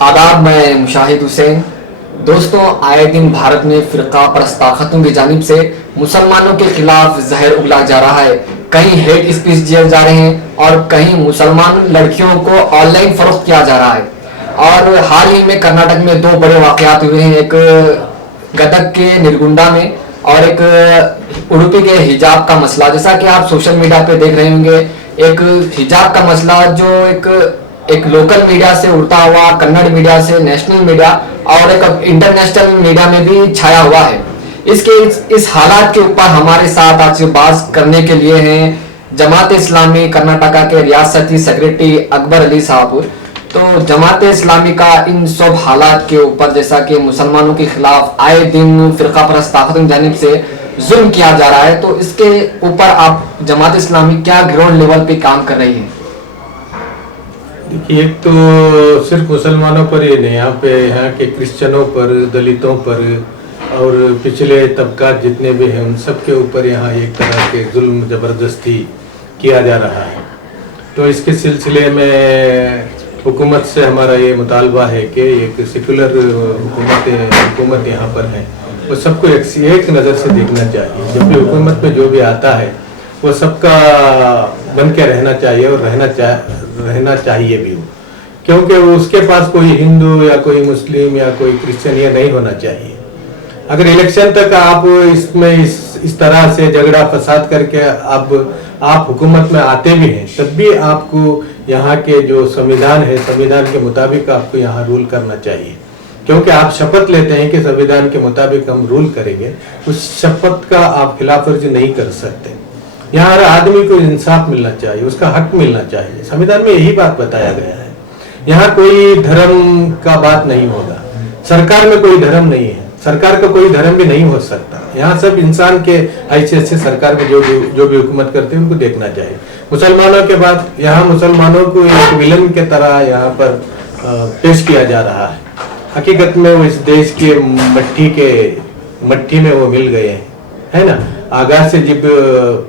आदाब, मैं मुशाहिद हुसैन। दोस्तों, आए दिन भारत में फ़िरका परस्त ताकतों की जानिब से मुसलमानों के खिलाफ जहर उगला जा रहा है। कहीं हेट स्पीच दिए जा रहे हैं और कहीं मुसलमान लड़कियों को ऑनलाइन फरोख्त किया जा रहा है। और हाल ही में कर्नाटक में दो बड़े वाक़यात हुए हैं, एक गदग के निरगुंडा में और एक उडुपी के हिजाब का मसला। जैसा कि आप सोशल मीडिया पे देख रहे होंगे, एक हिजाब का मसला जो एक लोकल मीडिया से उड़ता हुआ कन्नड़ मीडिया से नेशनल मीडिया और एक इंटरनेशनल मीडिया में भी छाया हुआ है। इस हालात के ऊपर हमारे साथ आज बात करने के लिए हैं जमात इस्लामी कर्नाटका के रियासती सेक्रेटरी अकबर अली साहब। तो जमात इस्लामी का इन सब हालात के ऊपर, जैसा कि मुसलमानों के खिलाफ आए दिन फिरका परस्त ताकतों की जानिब से जुल्म किया जा रहा है, तो इसके ऊपर आप जमात इस्लामी क्या ग्राउंड लेवल पे काम कर रही है? देखिए, एक तो सिर्फ मुसलमानों पर ही नहीं, यहाँ के क्रिश्चियनों पर, दलितों पर और पिछले तबकात जितने भी हैं उन सब के ऊपर यहाँ एक तरह के जुल्म ज़बरदस्ती किया जा रहा है। तो इसके सिलसिले में हुकूमत से हमारा ये मुतालबा है कि एक सेकुलर हुकूमत यहाँ पर है, वो सबको एक नज़र से देखना चाहिए। जब भी हुकूमत में जो भी आता है वो सबका बन के रहना चाहिए और रहना चाहिए भी हो, क्योंकि उसके पास कोई हिंदू या कोई मुस्लिम या कोई क्रिश्चियन ये नहीं होना चाहिए। अगर इलेक्शन तक आप इसमें इस तरह से झगड़ा फसाद करके आप हुकूमत में आते भी हैं, तब भी आपको यहाँ के जो संविधान है, संविधान के मुताबिक आपको यहाँ रूल करना चाहिए, क्योंकि आप शपथ लेते हैं कि संविधान के मुताबिक हम रूल करेंगे। उस शपथ का आप खिलाफ वर्जी नहीं कर सकते। यहाँ हर आदमी को इंसाफ मिलना चाहिए, उसका हक मिलना चाहिए। संविधान में यही बात बताया गया है। यहाँ कोई धर्म का बात नहीं होगा, सरकार में कोई धर्म नहीं है, सरकार का कोई धर्म भी नहीं हो सकता। यहाँ सब इंसान के हैसियत से सरकार में जो भी हुकूमत करते हैं उनको देखना चाहिए। मुसलमानों के बाद यहाँ मुसलमानों को एक विलन के तरह यहाँ पर पेश किया जा रहा है। हकीकत में वो इस देश के मट्टी में वो मिल गए हैं, है ना। आगाज से जब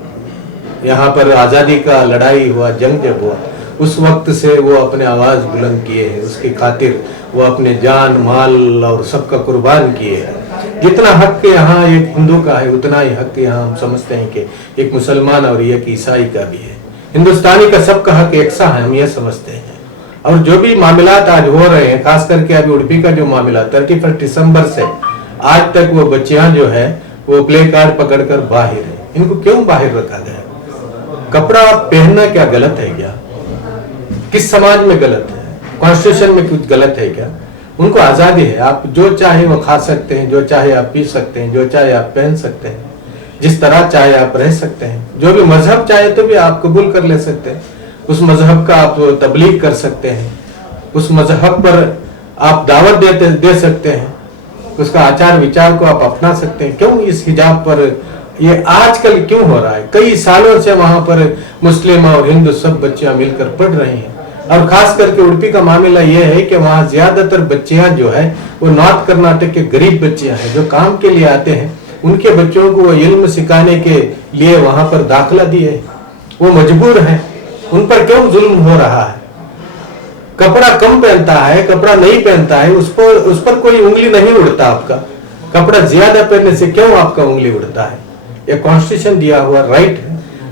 यहाँ पर आज़ादी का लड़ाई हुआ, जंग जब हुआ, उस वक्त से वो अपने आवाज़ बुलंद किए हैं। उसकी खातिर वो अपने जान माल और सबका कुर्बान किए हैं। जितना हक यहाँ एक हिंदू का है उतना ही हक यहाँ हम समझते हैं कि एक मुसलमान और एक ईसाई का भी है। हिंदुस्तानी का सबका हक एक सा है, हम ये समझते हैं। और जो भी मामलात आज हो रहे हैं, खास करके अभी उडुपी का जो मामला 31 दिसंबर से आज तक वो बच्चियां जो है वो प्ले कार्ड पकड़कर बाहर है। इनको क्यों बाहर रखा गया? कपड़ा पहनना क्या गलत है क्या? किस समाज में गलत है? कॉन्स्टिट्यूशन में कुछ गलत है क्या? उनको आजादी है, आप जो चाहे वो खा सकते हैं, जो चाहे आप पी सकते हैं, जो चाहे आप पहन सकते हैं, जिस तरह चाहे आप रह सकते हैं। जो भी मजहब चाहे तो भी आप कबूल कर ले सकते हैं, उस मजहब का आप तबलीग कर सकते हैं, उस मजहब पर आप दावत दे सकते हैं, उसका आचार विचार को आप अपना सकते हैं। क्यों इस हिजाब पर ये आजकल क्यों हो रहा है? कई सालों से वहां पर मुस्लिम और हिंदू सब बच्चियां मिलकर पढ़ रही हैं। और खास करके उडुपी का मामला यह है कि वहाँ ज्यादातर बच्चियां जो है वो नॉर्थ कर्नाटक के गरीब बच्चियां हैं जो काम के लिए आते हैं। उनके बच्चों को वो इल्म सिखाने के लिए वहां पर दाखिला दिए, वो मजबूर हैं। उन पर क्यों जुल्म हो रहा है? कपड़ा कम पहनता है, कपड़ा नहीं पहनता है, उस पर कोई उंगली नहीं उड़ता। आपका कपड़ा ज्यादा पहनने से क्यों आपका उंगली उड़ता है? ये कॉन्स्टिट्यूशन दिया हुआ राइट है।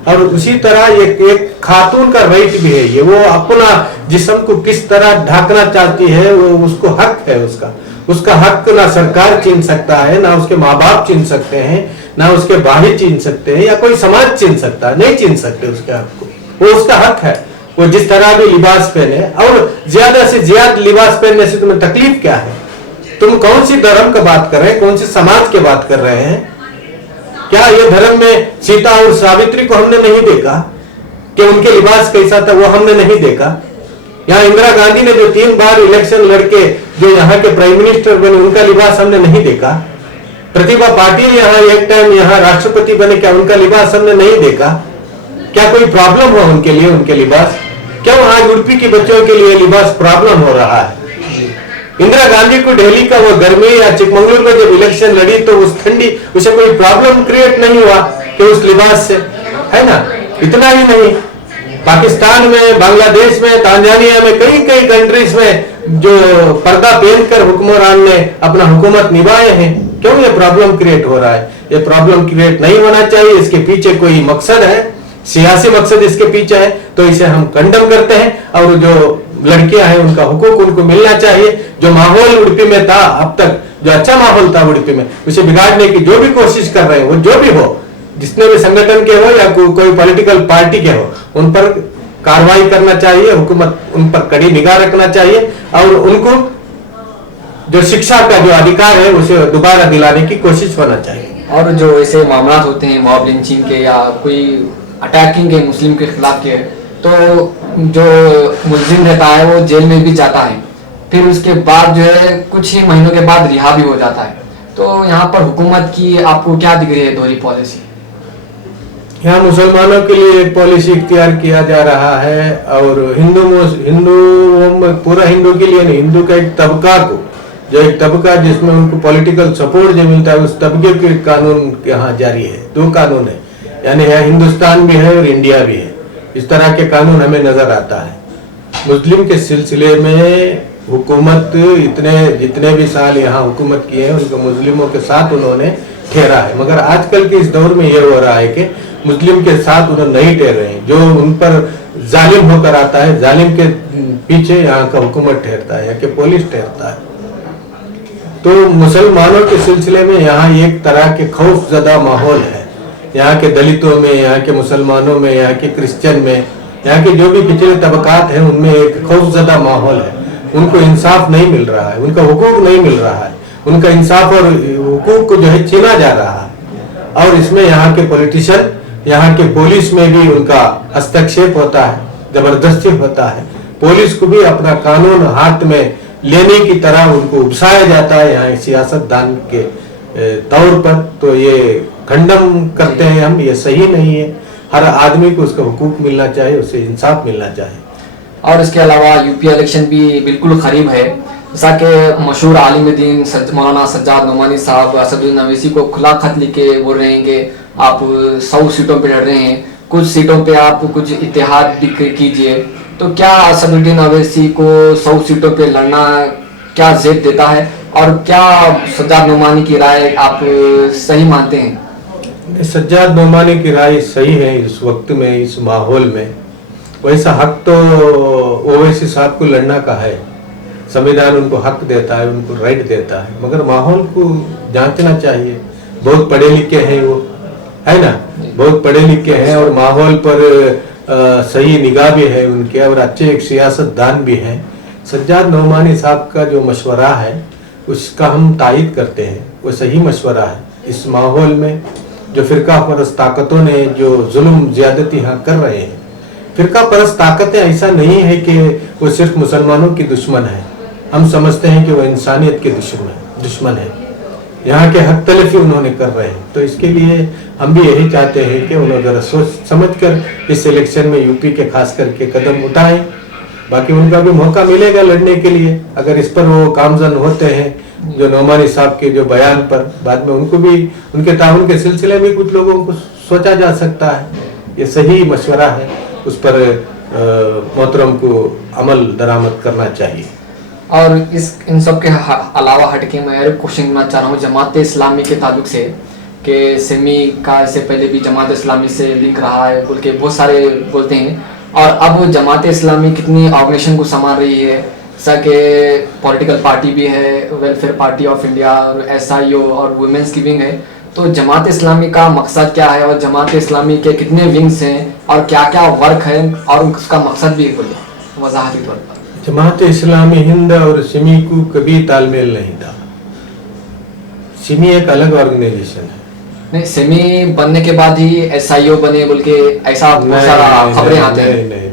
और उसी तरह एक खातून का राइट भी है, ये वो अपना जिस्म को किस तरह ढकना चाहती है, वो उसको हक है। उसका हक ना सरकार छीन सकता है, ना उसके माँ बाप छीन सकते हैं, ना उसके भाई छीन सकते हैं, या कोई समाज छीन सकता है। नहीं छीन सकते उसके हक को, वो उसका हक है। वो जिस तरह भी लिबास पहने, और ज्यादा से ज्यादा लिबास पहनने से तुम्हें तकलीफ क्या है? तुम कौन सी धर्म का बात कर रहे हैं, कौन सी समाज की बात कर रहे हैं? क्या ये धर्म में सीता और सावित्री को हमने नहीं देखा कि उनके लिबास कैसा था? वो हमने नहीं देखा। यहाँ इंदिरा गांधी ने जो 3 बार इलेक्शन लड़के जो यहाँ के प्राइम मिनिस्टर बने, उनका लिबास हमने नहीं देखा। प्रतिभा पाटिल यहाँ एक टाइम यहाँ राष्ट्रपति बने, क्या उनका लिबास हमने नहीं देखा? क्या कोई प्रॉब्लम हो उनके लिए उनके लिबास? क्यों आज उडुपी के बच्चों के लिए लिबास प्रॉब्लम हो रहा है? इंदिरा गांधी को दिल्ली का वो गर्मी या चिकमंगलुरु में जब इलेक्शन लड़ी तो उस ठंडी उसे कोई प्रॉब्लम क्रिएट नहीं हुआ कि उस लिबास से, है ना। इतना ही नहीं, पाकिस्तान में, बांग्लादेश में, तांजानिया में, कई कंट्रीज में जो पर्दा पहन कर हुक्मरान ने अपना हुकूमत निभाए हैं, क्यों ये प्रॉब्लम क्रिएट हो रहा है? ये प्रॉब्लम क्रिएट नहीं होना चाहिए, इसके पीछे कोई मकसद है, सियासी मकसद इसके पीछे है, तो इसे हम कंडम करते हैं। और जो लड़कियां हैं उनका हुकूक उनको मिलना चाहिए। जो माहौल उड़पी में था अब तक, जो अच्छा माहौल था उड़पी में, उसे बिगाड़ने की जो भी कोशिश कर रहे हैं, वो जो भी हो, जितने भी संगठन के हो या कोई पॉलिटिकल पार्टी के हो, उन पर कार्रवाई करना चाहिए, हुकूमत उन पर कड़ी निगाह रखना चाहिए और उनको जो शिक्षा का जो अधिकार है उसे दोबारा दिलाने की कोशिश होना चाहिए। और जो ऐसे मामला होते हैं मॉब लिंचिंग के या कोई अटैकिंग के मुस्लिम के खिलाफ के, तो जो मुलजिम रहता है वो जेल में भी जाता है, फिर उसके बाद जो है कुछ ही महीनों के बाद रिहा भी हो जाता है। तो यहाँ पर हुकूमत की आपको क्या दिख रही है दोहरी पॉलिसी? यहाँ मुसलमानों के लिए एक पॉलिसी इख्तियार किया जा रहा है और हिंदुओं में, पूरा हिंदू के लिए नहीं, हिंदू का एक तबका को, जो एक तबका जिसमें उनको पॉलिटिकल सपोर्ट जो मिलता है, उस तबके के कानून यहाँ जारी है। 2 कानून है, यानी है हिंदुस्तान भी है और इंडिया भी है। इस तरह के कानून हमें नजर आता है। मुस्लिम के सिलसिले में हुकूमत जितने भी साल यहाँ हुकूमत की है, उनको मुस्लिमों के साथ उन्होंने ठहरा है, मगर आजकल के इस दौर में यह हो रहा है कि मुस्लिम के साथ उन्होंने नहीं ठहर रहे हैं। जो उन पर जालिम होकर आता है, जालिम के पीछे यहाँ का हुकूमत ठहरता है या कि पुलिस ठहरता है। तो मुसलमानों के सिलसिले में यहाँ एक तरह के खौफजदा माहौल है। यहाँ के दलितों में, यहाँ के मुसलमानों में, यहाँ के क्रिश्चियन में, यहाँ के जो भी पिछले तबकात हैं उनमें एक खौफजदा माहौल है। उनको इंसाफ नहीं मिल रहा है, उनका हुकूक नहीं मिल रहा है, उनका इंसाफ और हुकूक को जो है छीना जा रहा है। और इसमें यहाँ के पॉलिटिशियन, यहाँ के पुलिस में भी उनका हस्तक्षेप होता है, जबरदस्ती होता है। पुलिस को भी अपना कानून हाथ में लेने की तरह उनको उकसाया जाता है यहाँ सियासतदान के तौर पर। तो ये खंडन करते हैं हम, ये सही नहीं है। हर आदमी को उसका हुकूक मिलना चाहिए, उसे इंसाफ मिलना चाहिए। और इसके अलावा यूपी इलेक्शन भी बिल्कुल करीब है, जैसा कि मशहूर आलिम दीन मौलाना सज्जाद नोमानी साहब असदुद्दीन ओवैसी को खुला खत लिख के बोल रहे हैं कि आप 100 सीटों पे लड़ रहे हैं, कुछ सीटों पे आप कुछ इत्तेहाद कीजिए। तो क्या असदुद्दीन ओवैसी को 100 सीटों पे लड़ना क्या ज़ेद देता है, और क्या सज्जाद नोमानी की राय आप सही मानते हैं? सज्जाद नोमानी की राय सही है इस वक्त में, इस माहौल में। वैसा हक तो ओवैसी साहब को लड़ना का है, संविधान उनको हक देता है, उनको राइट देता है, मगर माहौल को जांचना चाहिए। बहुत पढ़े लिखे हैं वो, है ना, बहुत पढ़े लिखे हैं और माहौल पर सही निगाह भी है उनके, और अच्छे एक सियासतदान भी हैं। सज्जाद नोमानी साहब का जो मशवरा है उसका हम तायद करते हैं, वो सही मशवरा है। इस माहौल में जो फिरका परस्त ताकतों ने जो जुल्म ज्यादती यहाँ कर रहे हैं, फिरका परस्त ताकतें ऐसा नहीं है कि वो सिर्फ मुसलमानों की दुश्मन है, हम समझते हैं कि वो इंसानियत के दुश्मन है। यहाँ के हक तलफी उन्होंने कर रहे हैं। तो इसके लिए हम भी यही चाहते हैं कि उन्होंने जरा सोच समझ कर इस इलेक्शन में यूपी के खास करके कदम उठाएं। बाकी उनका भी मौका मिलेगा लड़ने के लिए, अगर इस पर वो कामजन होते हैं। जो नोमानी साहब के जो बयान पर बाद में उनको भी उनके ताउन के सिलसिले में कुछ लोगों को सोचा जा सकता है, ये सही मशवरा है, उस पर मोहतरम को अमल दरामद करना चाहिए। और इन सब के अलावा हटके मैं एक क्वेश्चन करना चाह रहा हूँ जमात इस्लामी के ताल्लुक से, कि सेमी का इससे पहले भी जमात इस्लामी से लिंक रहा है बोल के बहुत सारे बोलते हैं, और अब जमात इस्लामी कितनी ऑर्गेनाइजेशन को संभाल रही है, जैसा कि पॉलिटिकल पार्टी भी है, वेलफेयर पार्टी ऑफ इंडिया और SIO और वुमेन्स की विंग है। तो जमात इस्लामी का मकसद क्या है, और जमात इस्लामी के कितने विंग्स हैं, और क्या क्या वर्क है, और उसका मकसद भी बोलिए वजाहती तौर पर। जमात इस्लामी हिंद और सिमी को कभी तालमेल नहीं था। सिमी एक अलग ऑर्गेनाइजेशन है। नहीं, सेमी बनने के बाद ही SIO बने बोल के ऐसा बहुत सारा खबरें आते हैं। नहीं,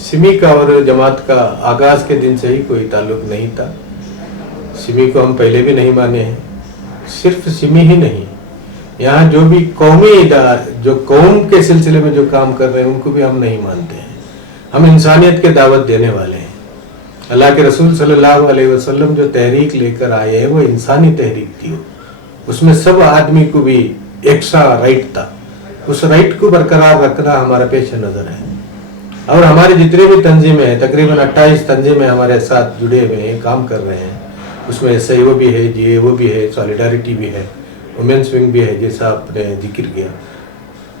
सिमी का और जमात का आगाज के दिन से ही कोई ताल्लुक नहीं था। सिमी को हम पहले भी नहीं माने हैं। सिर्फ सिमी ही नहीं, यहाँ जो भी कौमी इदारे जो कौम के सिलसिले में जो काम कर रहे हैं उनको भी हम नहीं मानते हैं। हम इंसानियत के दावत देने वाले हैं। अल्लाह के रसूल सल्लल्लाहु अलैहि वसल्लम जो तहरीक लेकर आए हैं वो इंसानी तहरीक थी। उसमें सब आदमी को भी एक सा राइट था। उस राइट को बरकरार रखना हमारा पेश नजर है। اور ہمارے جتنے بھی تنظیمیں ہیں تقریباً 28 تنظیمیں ہمارے ساتھ جڑے ہوئے ہیں, کام کر رہے ہیں. اس میں ایس آئی او بھی ہے, جی اے او بھی ہے, سالیڈارٹی بھی ہے, وومنس ونگ بھی ہے جیسا آپ نے ذکر کیا.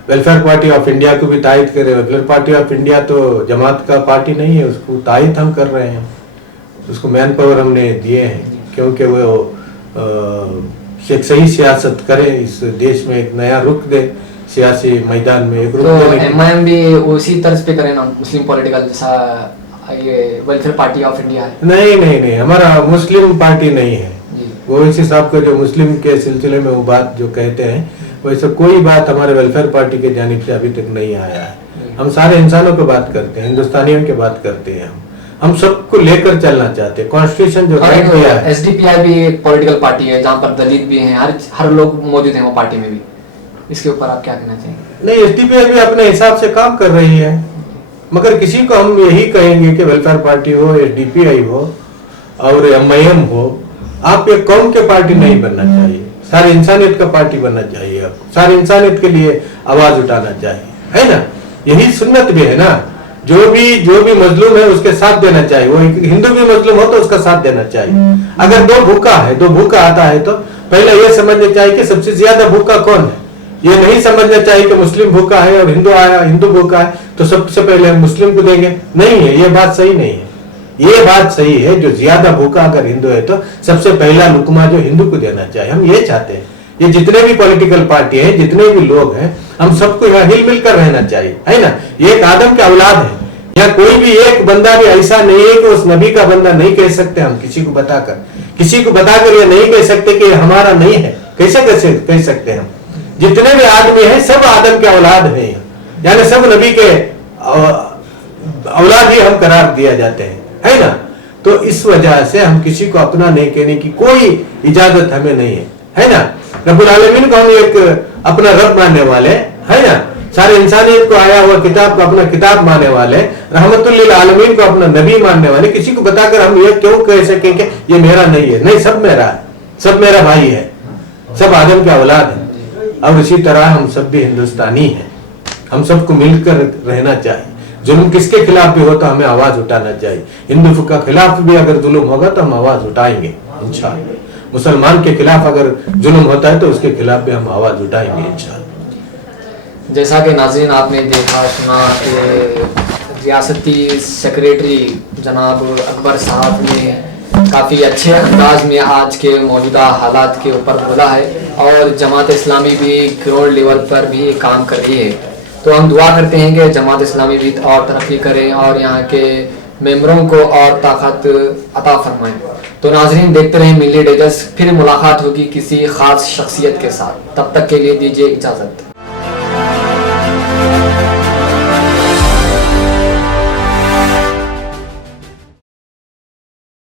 ویلفیئر پارٹی آف انڈیا کو بھی تائید کرے. ویلفیئر پارٹی آف انڈیا تو جماعت کا پارٹی نہیں ہے, اس کو تائید ہم کر رہے ہیں. اس کو مین پاور ہم نے دیے ہیں کیونکہ وہ ایک صحیح سیاست کرے, اس دیش میں ایک نیا رخ دے, سیاسی میدان میں ایک رخ تو دے. ایم آئی ایم بھی اسی طرز پہ کرے نا, مسلم پولیٹیکل جیسا یہ ویلفیئر پارٹی آف انڈیا ہے. نہیں, ہمارا مسلم پارٹی نہیں ہے. وہ اسی صاحب کو جو مسلم کے سلسلے میں وہ بات جو کہتے ہیں ویسے کوئی بات ہمارے ویلفیئر پارٹی کے جانب سے ابھی تک نہیں آیا ہے. ہم سارے انسانوں کو بات کرتے ہیں, ہندوستانیوں کی بات کرتے ہیں. ہم سب کو لے کر چلنا چاہتے ہیں. کانسٹیٹیوشن جو رائٹ کیا ہے. ایس ڈی پی آئی بھی ایک پولیٹیکل پارٹی ہے جہاں پر دلت بھی ہیں, ہر لوگ موجود ہیں وہ پارٹی میں بھی. اس کے اوپر آپ کیا کہنا چاہیں گے؟ نہیں, ایس ڈی پی آئی بھی اپنے حساب سے کام کر رہی ہے, مگر کسی کو ہم یہی کہیں گے کہ ویلفیئر پارٹی ہو, ایس ڈی پی آئی ہو اور ایم آئی ایم ہو, آپ ایک قوم کے پارٹی نہیں بننا چاہیے. ساری انسانیت کا پارٹی بننا چاہیے. آپ کو ساری انسانیت کے لیے آواز اٹھانا چاہیے, ہے نا. یہی سنت بھی ہے نا. جو بھی مظلوم ہے اس کے ساتھ دینا چاہیے. وہ ہندو بھی مظلوم ہو تو اس کا ساتھ دینا چاہیے. اگر دو بھوکا آتا ہے تو پہلے یہ سمجھنا چاہیے کہ سب سے زیادہ بھوکا کون ہے. یہ نہیں سمجھنا چاہیے کہ مسلم بھوکا ہے اور ہندو بھوکا ہے تو سب سے پہلے ہم مسلم کو دیں گے. نہیں ہے, یہ بات صحیح نہیں ہے. یہ بات صحیح ہے, جو زیادہ بھوکا اگر ہندو ہے تو سب سے پہلا لقمہ جو ہندو کو دینا چاہیے. ہم یہ چاہتے ہیں. یہ جتنے بھی پولیٹیکل پارٹی ہیں, جتنے بھی لوگ ہیں, ہم سب کو یہاں ہل مل کر رہنا چاہیے, ہے نا. یہ ایک آدم کے اولاد ہے. یہاں کوئی بھی ایک بندہ بھی ایسا نہیں ہے کہ اس نبی کا بندہ نہیں کہہ سکتے. ہم کسی کو بتا کر یہ نہیں کہہ سکتے کہ یہ ہمارا نہیں ہے. کیسے کہہ سکتے ہیں؟ ہم جتنے بھی آدمی ہیں سب آدم کے اولاد ہیں, یعنی سب نبی کے اولاد ہی ہم قرار دیا جاتے ہیں, ہے نا. تو اس وجہ سے ہم کسی کو اپنا نہیں کہنے کی کوئی اجازت ہمیں نہیں ہے, ہے نا. رب العالمین کو ہم ایک اپنا رب ماننے والے, ہے نا. سارے انسانیت کو آیا ہوا کتاب کو اپنا کتاب ماننے والے, رحمت للعالمین کو اپنا نبی ماننے والے. کسی کو بتا کر ہم یہ کیوں کہہ سکیں کہ یہ میرا نہیں ہے؟ نہیں, سب میرا ہے, سب میرا بھائی ہے, سب آدم کے اولاد ہیں. اور اسی طرح ہم سب بھی ہندوستانی ہیں. ہم سب کو مل کر رہنا چاہیے. ظلم کس کے خلاف بھی ہو تو ہمیں آواز اٹھانا چاہیے. ہندو کے خلاف بھی اگر ظلم ہوگا تو ہم آواز اٹھائیں گے انشاءاللہ. مسلمان کے خلاف اگر ظلم ہوتا ہے تو اس کے خلاف بھی ہم آواز اٹھائیں گے انشاءاللہ. جیسا کہ ناظرین آپ نے دیکھا سنا کہ ریاستی سیکریٹری جناب اکبر صاحب نے کافی اچھے انداز میں آج کے موجودہ حالات کے اوپر بولا ہے, اور جماعت اسلامی بھی گراؤنڈ لیول پر بھی کام کر رہی ہے. تو ہم دعا کرتے ہیں کہ جماعت اسلامی بھی اور ترقی کریں اور یہاں کے ممبروں کو اور طاقت عطا فرمائیں. تو ناظرین دیکھتے رہیں ملی ڈیجز, پھر ملاقات ہوگی کسی خاص شخصیت کے ساتھ. تب تک کے لیے دیجیے اجازت.